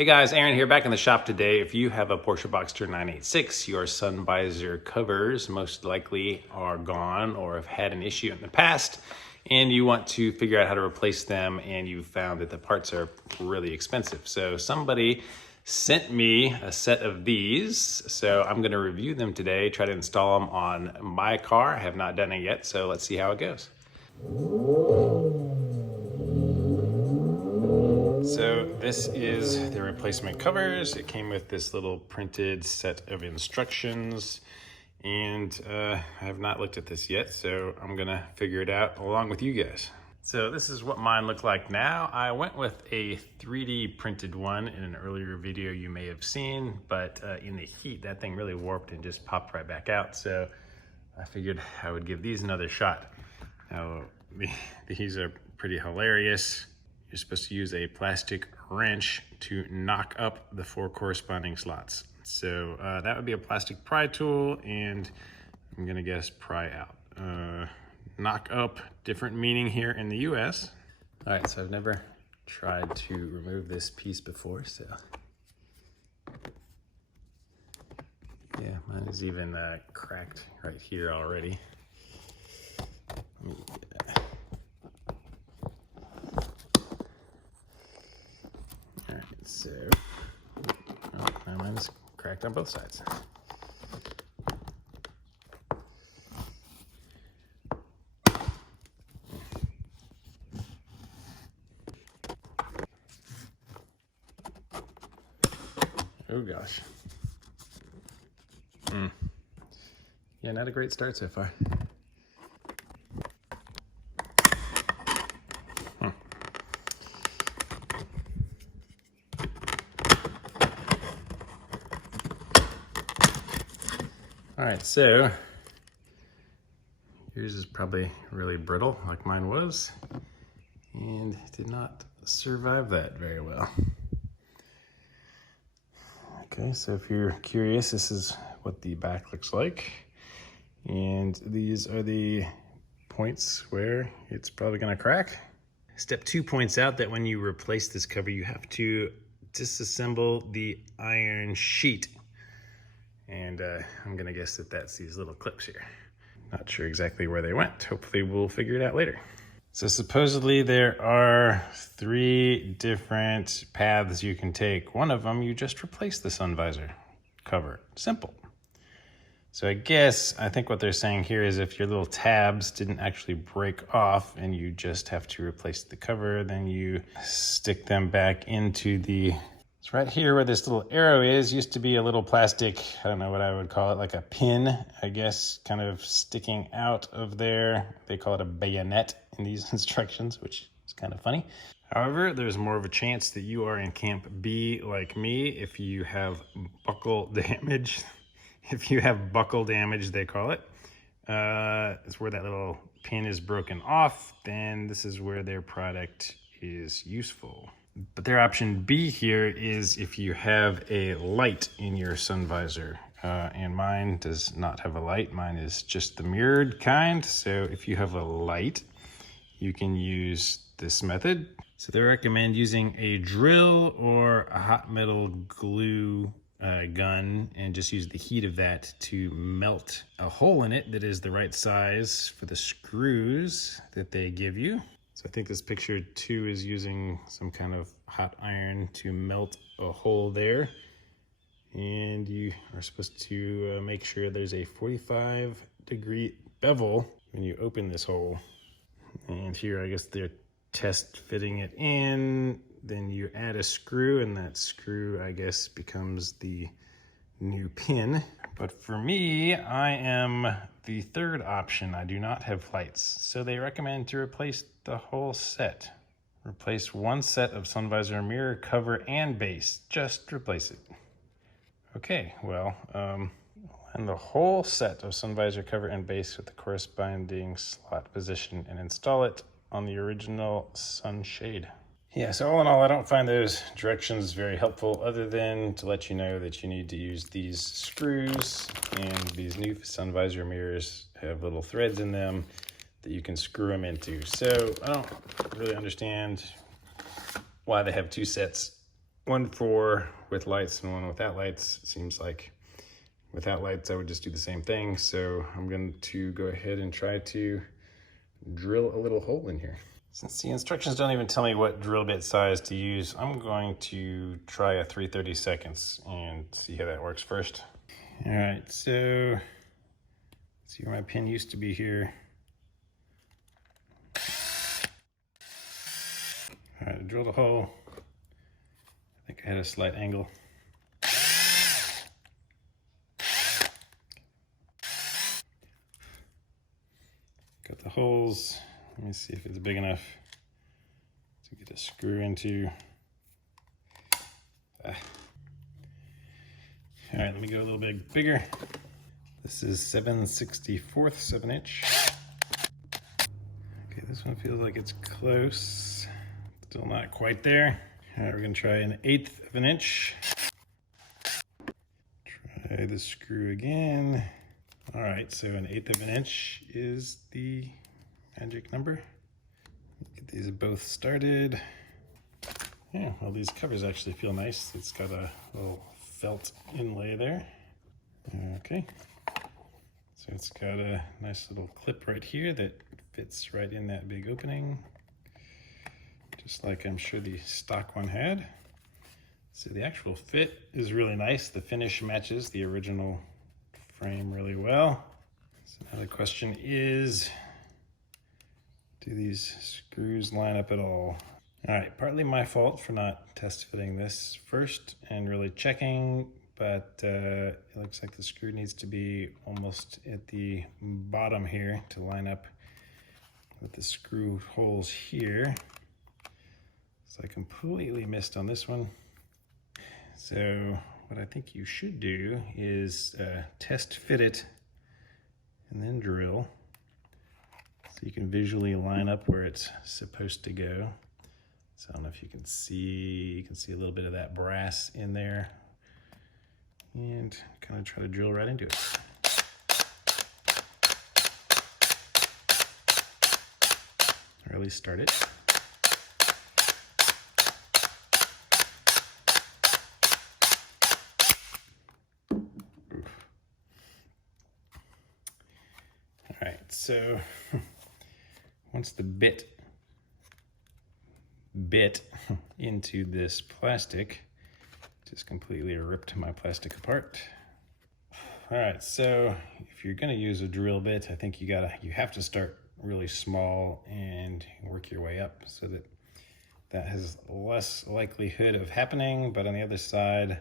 Hey guys, Aaron here, back in the shop today. If you have a Porsche Boxster 986, your sun visor covers most likely are gone or have had an issue in the past, and you want to figure out how to replace them, and you found that the parts are really expensive. So somebody sent me a set of these, so I'm going to review them today, try to install them on my car. I have not done it yet, so let's see how it goes. So this is the replacement covers. It came with this little printed set of instructions, and I have not looked at this yet, so I'm gonna figure it out along with you guys. So this is what mine look like now. I went with a 3D printed one in an earlier video you may have seen, but in the heat, that thing really warped and just popped right back out. So I figured I would give these another shot. Now, these are pretty hilarious. You're supposed to use a plastic wrench to knock up the 4 corresponding slots. So that would be a plastic pry tool, and I'm gonna guess pry out. Knock up, different meaning here in the US. All right, so I've never tried to remove this piece before, so. Yeah, mine is even cracked right here already. So, oh, mine is cracked on both sides. Oh gosh. Yeah, not a great start so far. All right, so yours is probably really brittle like mine was, and did not survive that very well. Okay, so if you're curious, this is what the back looks like. And these are the points where it's probably gonna crack. Step 2 points out that when you replace this cover, you have to disassemble the iron sheet. And I'm gonna guess that that's these little clips here. Not sure exactly where they went. Hopefully we'll figure it out later. So supposedly there are 3 different paths you can take. One of them, you just replace the sun visor cover. Simple. So I think what they're saying here is if your little tabs didn't actually break off and you just have to replace the cover, then you stick them back into the, it's right here where this little arrow is, used to be a little plastic, I don't know what I would call it, like a pin, I guess, kind of sticking out of there. They call it a bayonet in these instructions, which is kind of funny. However, there's more of a chance that you are in camp B like me if you have buckle damage. If you have buckle damage, they call it. It's where that little pin is broken off, then this is where their product is useful. But their option B here is if you have a light in your sun visor. And mine does not have a light. Mine is just the mirrored kind. So if you have a light, you can use this method. So they recommend using a drill or a hot metal glue gun, and just use the heat of that to melt a hole in it that is the right size for the screws that they give you. So I think this picture 2 is using some kind of hot iron to melt a hole there. And you are supposed to make sure there's a 45-degree bevel when you open this hole. And here, I guess they're test fitting it in. Then you add a screw, and that screw, I guess, becomes the new pin. But for me, I am the 3rd option. I do not have lights. So they recommend to replace the whole set. Replace 1 set of sun visor, mirror, cover, and base. Just replace it. Okay, well, and the whole set of sun visor, cover, and base with the corresponding slot position, and install it on the original sunshade. Yeah, so all in all, I don't find those directions very helpful, other than to let you know that you need to use these screws, and these new sun visor mirrors have little threads in them that you can screw them into. So I don't really understand why they have 2 sets one for with lights and one without lights. It seems like without lights I would just do the same thing. So I'm going to go ahead and try to drill a little hole in here. Since the instructions don't even tell me what drill bit size to use, I'm going to try a 3/32 and see how that works first. All right, so see where my pin used to be here. All right, I drilled a hole. I think I had a slight angle. Got the holes. Let me see if it's big enough to get a screw into. All right, let me go a little bit bigger. This is 7/64 of an inch. Okay, this one feels like it's close. Still not quite there. All right, we're gonna try 1/8 of an inch. Try the screw again. All right, so 1/8 of an inch is the magic number. Get these both started. Yeah, well, these covers actually feel nice. It's got a little felt inlay there. Okay, so it's got a nice little clip right here that fits right in that big opening, just like I'm sure the stock one had. So the actual fit is really nice. The finish matches the original frame really well. So now the question is, do these screws line up at all? All right, partly my fault for not test fitting this first and really checking, but it looks like the screw needs to be almost at the bottom here to line up with the screw holes here. So I completely missed on this one. So what I think you should do is test fit it and then drill, so you can visually line up where it's supposed to go. So I don't know if you can see a little bit of that brass in there, and kind of try to drill right into it. Or at least start it. All right, so once the bit into this plastic, just completely ripped my plastic apart. All right, so if you're gonna use a drill bit, I think you have to start really small and work your way up so that has less likelihood of happening. But on the other side,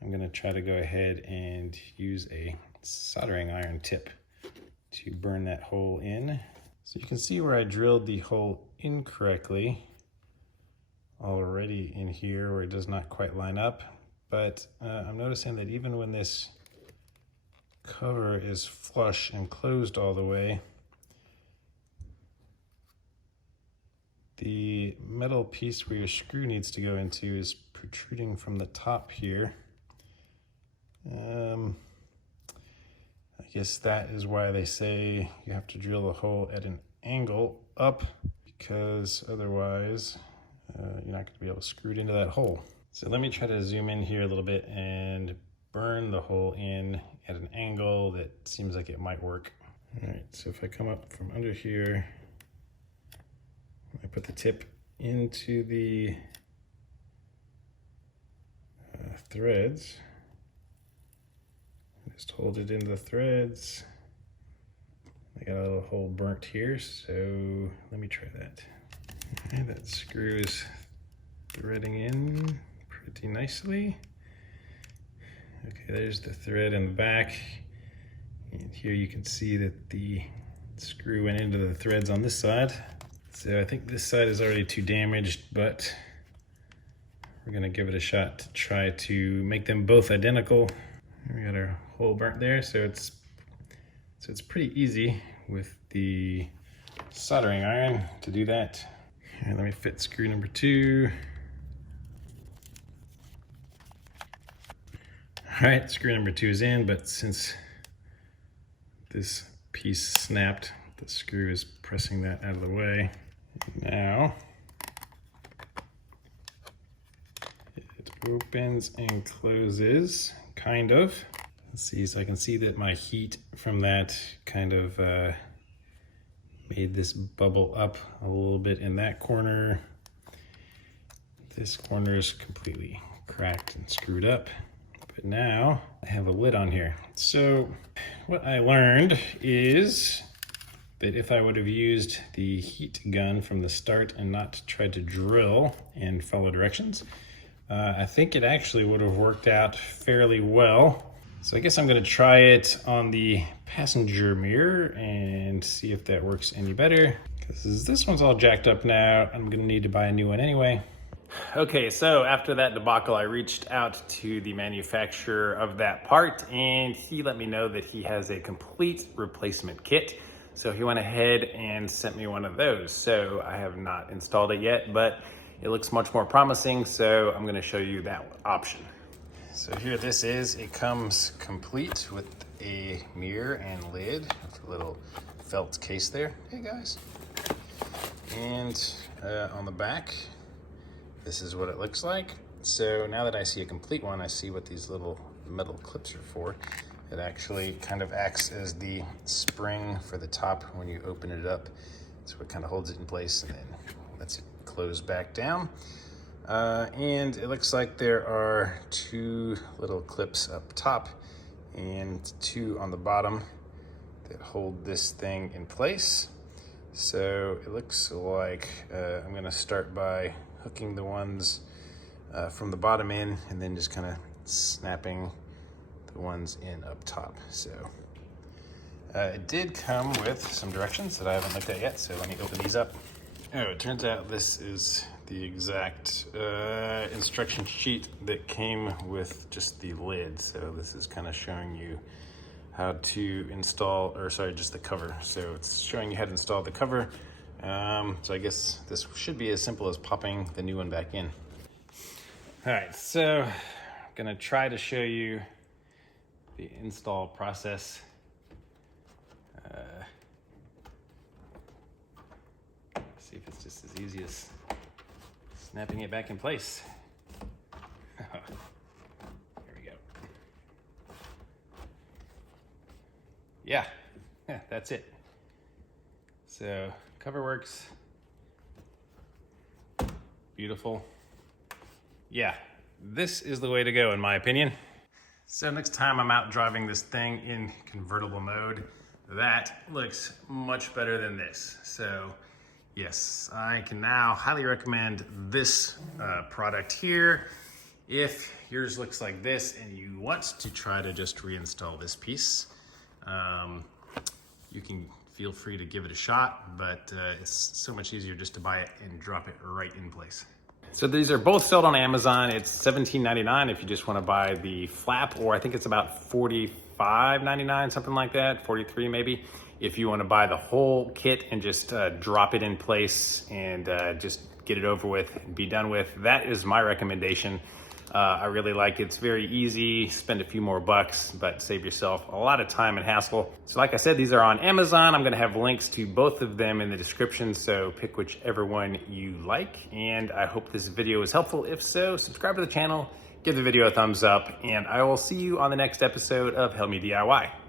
I'm gonna try to go ahead and use a soldering iron tip to burn that hole in. So you can see where I drilled the hole incorrectly already in here, where it does not quite line up. But I'm noticing that even when this cover is flush and closed all the way, the metal piece where your screw needs to go into is protruding from the top here. I guess that is why they say you have to drill a hole at an angle up, because otherwise you're not going to be able to screw it into that hole. So let me try to zoom in here a little bit and burn the hole in at an angle that seems like it might work. All right, so if I come up from under here, I put the tip into the threads. Just hold it into the threads. I got a little hole burnt here, so let me try that. Okay, that screw is threading in pretty nicely. Okay, there's the thread in the back. And here you can see that the screw went into the threads on this side. So I think this side is already too damaged, but we're gonna give it a shot to try to make them both identical. We got our hole burnt there, so it's pretty easy with the soldering iron to do that. And let me fit screw number 2. All right, screw number 2 is in, but since this piece snapped, the screw is pressing that out of the way. Now, it opens and closes, kind of. Let's see, so I can see that my heat from that kind of made this bubble up a little bit in that corner. This corner is completely cracked and screwed up. But now I have a lid on here. So what I learned is that if I would have used the heat gun from the start and not tried to drill and follow directions, I think it actually would have worked out fairly well. So I guess I'm gonna try it on the passenger mirror and see if that works any better. Because this one's all jacked up now. I'm gonna need to buy a new one anyway. Okay, so after that debacle, I reached out to the manufacturer of that part and he let me know that he has a complete replacement kit. So he went ahead and sent me one of those. So I have not installed it yet, but it looks much more promising. So I'm gonna show you that option. So here this is, it comes complete with a mirror and lid with a little felt case there. Hey guys. And on the back, this is what it looks like. So now that I see a complete one, I see what these little metal clips are for. It actually kind of acts as the spring for the top when you open it up. So it kind of holds it in place and then lets it close back down. And it looks like there are two little clips up top and two on the bottom that hold this thing in place. So it looks like I'm gonna start by hooking the ones from the bottom in and then just kind of snapping the ones in up top. So it did come with some directions that I haven't looked at yet, so let me open these up. Oh, it turns out this is the exact instruction sheet that came with just the lid. So this is kind of showing you how to install, or sorry, just the cover. So it's showing you how to install the cover. So I guess this should be as simple as popping the new one back in. All right, so I'm gonna try to show you the install process. See if it's just as easy as snapping it back in place. Here we go. Yeah, that's it. So cover works. Beautiful. Yeah, this is the way to go in my opinion. So next time I'm out driving this thing in convertible mode, that looks much better than this. So yes, I can now highly recommend this product here. If yours looks like this and you want to try to just reinstall this piece, you can feel free to give it a shot, but it's so much easier just to buy it and drop it right in place. So these are both sold on Amazon. It's $17.99 if you just want to buy the flap, or I think it's about $45.99, something like that, $43 maybe, if you want to buy the whole kit and just drop it in place and just get it over with and be done with. That is my recommendation. I really like it. It's very easy, spend a few more bucks, but save yourself a lot of time and hassle. So like I said, these are on Amazon. I'm gonna have links to both of them in the description, so pick whichever one you like. And I hope this video was helpful. If so, subscribe to the channel, give the video a thumbs up, and I will see you on the next episode of Help Me DIY.